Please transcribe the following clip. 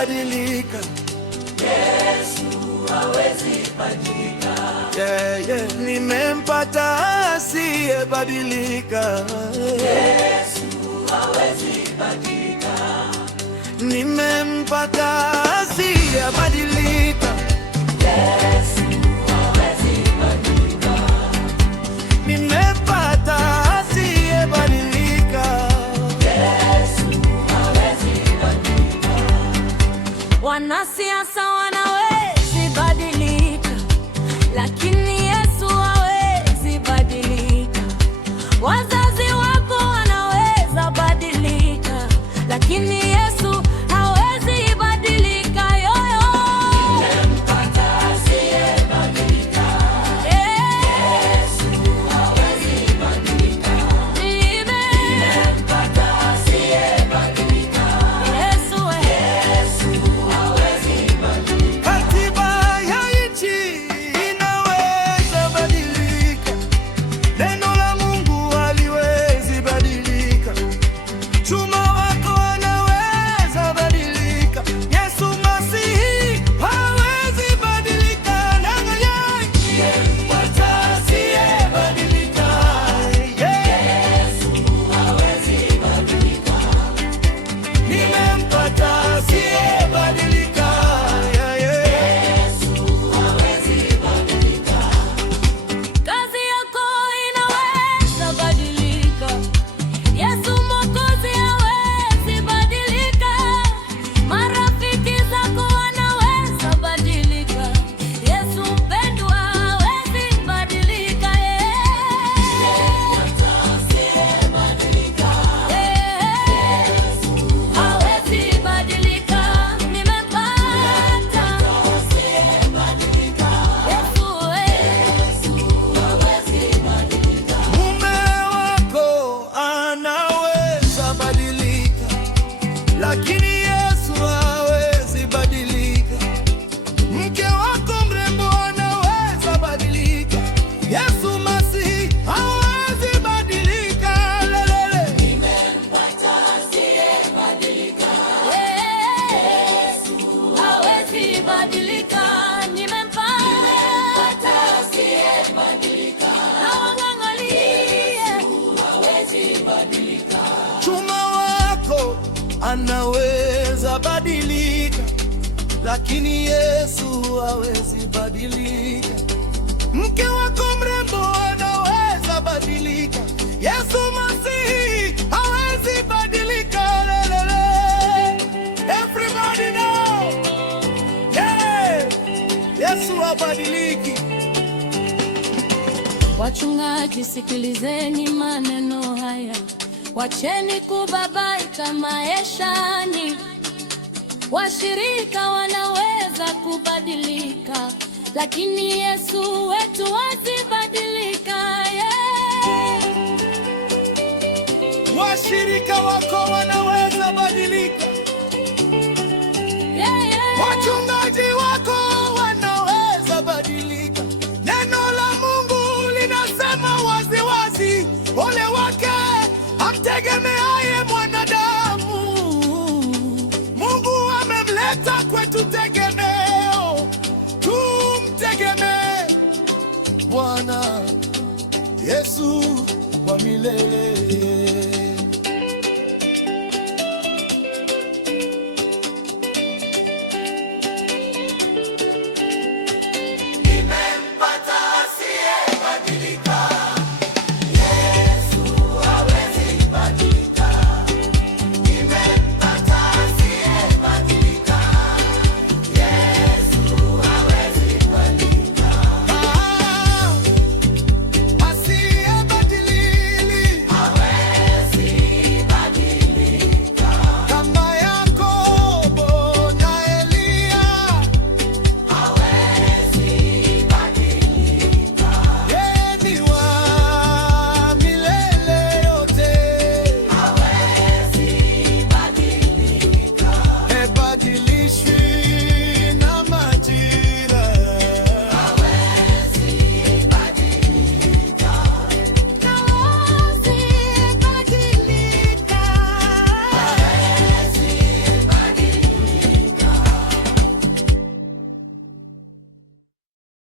badilika. Yesu hawezi badilika. Yeah, yeah. Nimempata asiyebadilika. Yesu hawezi badilika. Nimempata asiyebadilika. Yesu hawezi badilika. Nimempata asiyebadilika. Yesu hawezi badilika. Wanasiasa wanawezi badilika, lakini Yesu hawezi badilika. Wazazi wako wanaweza badilika, lakini Yesu hawezi badilika. Yoyo Nimempata asiyebadilika. Yesu hawezi badilika. Nimempata asiyebadilika. Yesu hawezi badilika. Katiba ya nchi inaweza badilika. Neno la Mungu haliwezi badilika. Chuma wako anaweza badilika. Yesu Masihi hawezi badilika. Nimempata asiyebadilika. Yesu hawezi badilika. Nimempata asiyebadilika. Yesu hawezi badilika. kazi yako inaweza badilika. Yesu Mwokozi hawezi badilika. Marafiki zako wanaweza badilika. Yesu mpendwa hawezi badilika. Nimempata asiyebadilika. Yesu hawezi badilika. Nimempata Asiyebadilika. Yesu. Hawezi badilika. Mume wako anaweza badilika, lakini Yesu hawezi badilika. Mke wako mrembo anaweza badilika, Yesu Masihi hawezi badilika. Lelele. Nimempata asiyebadilika. Yesu hawezi badilika. Nimempata Asiyebadilika. na wang'ang'anie. Hawezi badilika. Chuma wako anaweza badilika, lakini Yesu hawezi badilika. Mke wako mrembo anaweza badilika, Yesu Masihi hawezi badilika. Lelele. Everybody know. Yeah. Yesu habadiliki. Wachungaji, sikilizeni maneno haya, wacheni kubabaika maishani. Washirika wanaweza kubadilika, lakini Yesu wetu hasibadilika. Washirika wako wanaweza badilika, wachungaji wako wanaweza badilika. Neno la Mungu linasema wazi wazi, ole wake amtegemeaye mwanadamu. Mungu amemleta kwetu tegemeo, tumtegemee Bwana Yesu wa milele.